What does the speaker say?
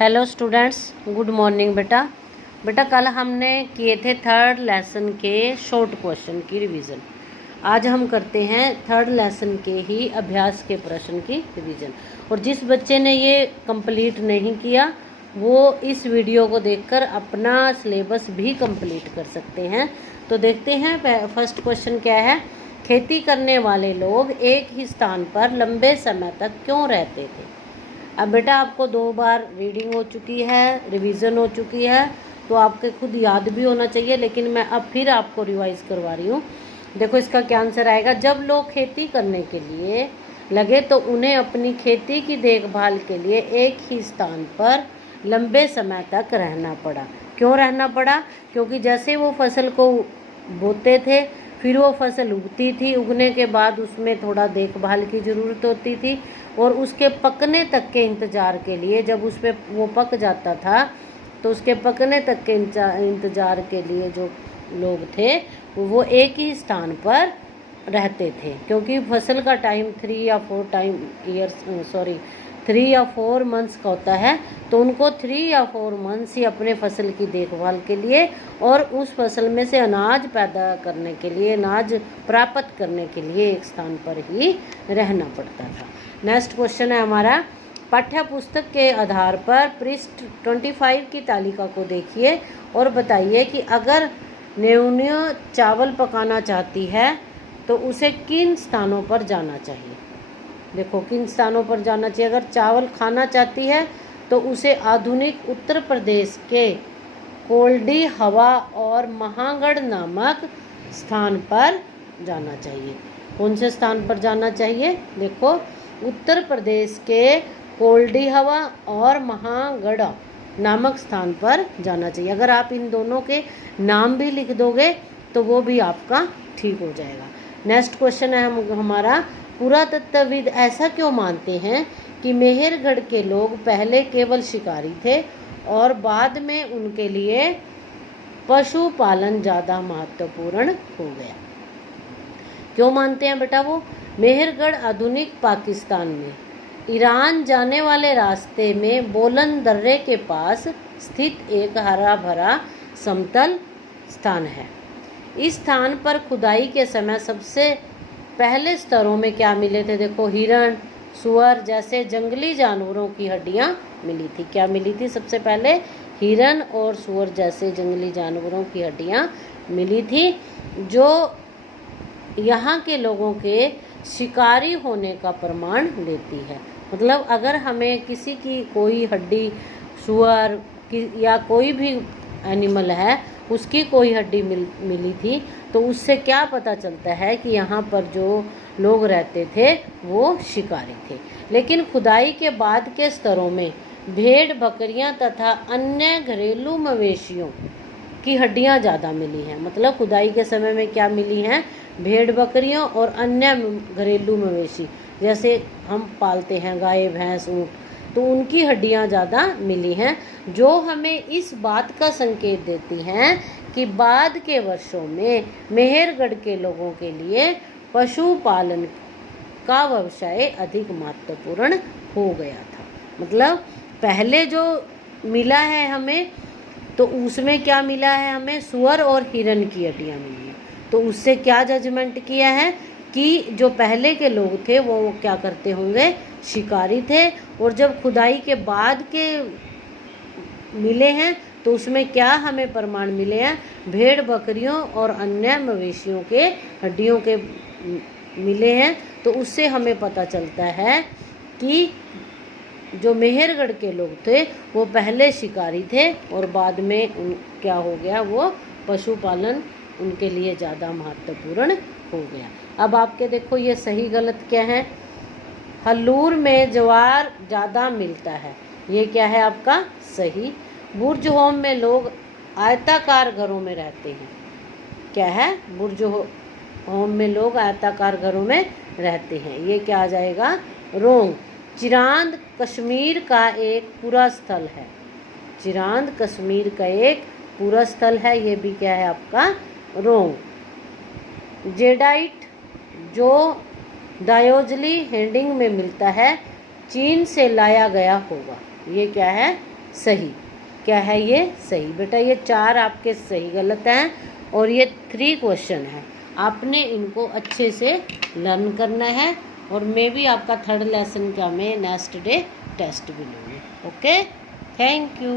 Hello students, good morning बेटा। कल हमने किए थे थर्ड लेसन के शॉर्ट क्वेश्चन की रिवीजन। आज हम करते हैं थर्ड लेसन के ही अभ्यास के प्रश्न की रिवीजन। और जिस बच्चे ने ये कंप्लीट नहीं किया वो इस वीडियो को देखकर अपना सिलेबस भी कंप्लीट कर सकते हैं। तो देखते हैं फर्स्ट क्वेश्चन क्या है। खेती करने वाले लोग एक ही स्थान पर लंबे समय तक क्यों रहते थे। अब बेटा आपको 2 बार रीडिंग हो चुकी है, रिवीजन हो चुकी है, तो आपके खुद याद भी होना चाहिए, लेकिन मैं अब फिर आपको रिवाइज करवा रही हूँ। देखो इसका क्या आंसर आएगा। जब लोग खेती करने के लिए लगे तो उन्हें अपनी खेती की देखभाल के लिए एक ही स्थान पर लंबे समय तक रहना पड़ा। क्यों रहना पड़ा? क्योंकि जैसे वो फसल को बोते थे, फिर वो फसल उगती थी, उगने के बाद उसमें थोड़ा देखभाल की ज़रूरत होती थी, और उसके पकने तक के इंतज़ार के लिए, जब उस पर वो पक जाता था तो उसके पकने तक के इंतज़ार के लिए जो लोग थे वो एक ही स्थान पर रहते थे। क्योंकि फसल का टाइम 3 या 4 मंथ्स का होता है, तो उनको 3 या 4 मंथ्स ही अपने फसल की देखभाल के लिए और उस फसल में से अनाज पैदा करने के लिए, अनाज प्राप्त करने के लिए एक स्थान पर ही रहना पड़ता था। नेक्स्ट क्वेश्चन है हमारा। पाठ्य पुस्तक के आधार पर पृष्ठ 25 की तालिका को देखिए और बताइए कि अगर न्योन्यो चावल पकाना चाहती है तो उसे किन स्थानों पर जाना चाहिए। देखो किन स्थानों पर जाना चाहिए। अगर चावल खाना चाहती है तो उसे आधुनिक उत्तर प्रदेश के कोल्डी हवा और महागढ़ नामक स्थान पर जाना चाहिए। कौन से स्थान पर जाना चाहिए? देखो उत्तर प्रदेश के कोल्डी हवा और महागढ़ नामक स्थान पर जाना चाहिए। अगर आप इन दोनों के नाम भी लिख दोगे तो वो भी आपका ठीक हो जाएगा। नेक्स्ट क्वेश्चन है हमारा। पुरातत्वविद ऐसा क्यों मानते हैं कि मेहरगढ़ के लोग पहले केवल शिकारी थे और बाद में उनके लिए पशुपालन ज़्यादा महत्वपूर्ण हो गया। क्यों मानते हैं बेटा वो? मेहरगढ़ आधुनिक पाकिस्तान में ईरान जाने वाले रास्ते में बोलन दर्रे के पास स्थित एक हरा भरा समतल स्थान है। इस स्थान पर खुदाई के समय सबसे पहले स्तरों में क्या मिले थे? देखो हिरण, सुअर जैसे जंगली जानवरों की हड्डियां मिली थी। क्या मिली थी? सबसे पहले हिरण और सुअर जैसे जंगली जानवरों की हड्डियां मिली थी, जो यहाँ के लोगों के शिकारी होने का प्रमाण देती है। मतलब अगर हमें किसी की कोई हड्डी, सुअर की या कोई भी एनिमल है उसकी कोई हड्डी मिली थी तो उससे क्या पता चलता है कि यहाँ पर जो लोग रहते थे वो शिकारी थे। लेकिन खुदाई के बाद के स्तरों में भेड़, बकरियाँ तथा अन्य घरेलू मवेशियों की हड्डियाँ ज़्यादा मिली हैं। मतलब खुदाई के समय में क्या मिली हैं? भेड़, बकरियों और अन्य घरेलू मवेशी जैसे हम पालते हैं गाय, भैंस, ऊँट, तो उनकी हड्डियाँ ज़्यादा मिली हैं, जो हमें इस बात का संकेत देती हैं कि बाद के वर्षों में मेहरगढ़ के लोगों के लिए पशुपालन का व्यवसाय अधिक महत्वपूर्ण हो गया था। मतलब पहले जो मिला है हमें, तो उसमें क्या मिला है हमें? सुअर और हिरण की हड्डियाँ मिली हैं। तो उससे क्या जजमेंट किया है कि जो पहले के लोग थे वो क्या करते होंगे? शिकारी थे। और जब खुदाई के बाद के मिले हैं तो उसमें क्या हमें प्रमाण मिले हैं? भेड़, बकरियों और अन्य मवेशियों के हड्डियों के मिले हैं। तो उससे हमें पता चलता है कि जो मेहरगढ़ के लोग थे वो पहले शिकारी थे और बाद में क्या हो गया? वो पशुपालन उनके लिए ज़्यादा महत्वपूर्ण हो गया। अब आपके देखो ये सही गलत क्या है। हल्लूर में ज्वार ज़्यादा मिलता है, ये क्या है आपका सही। बुर्ज होम में लोग आयताकार घरों में रहते हैं, क्या है? बुर्ज होम में लोग आयताकार घरों में रहते हैं, ये क्या आ जाएगा? रोंग। चिरांद कश्मीर का एक पूरा स्थल है। चिरांद कश्मीर का एक पूरा स्थल है, ये भी क्या है आपका? रोंग। जेडाइट जो दायोजली हेडिंग में मिलता है चीन से लाया गया होगा, ये क्या है? सही। क्या है ये? सही। बेटा ये 4 आपके सही गलत हैं और ये 3 क्वेश्चन है। आपने इनको अच्छे से लर्न करना है और मैं भी आपका 3rd लेसन का मैं नेक्स्ट डे टेस्ट भी लूँगी। Okay, thank you.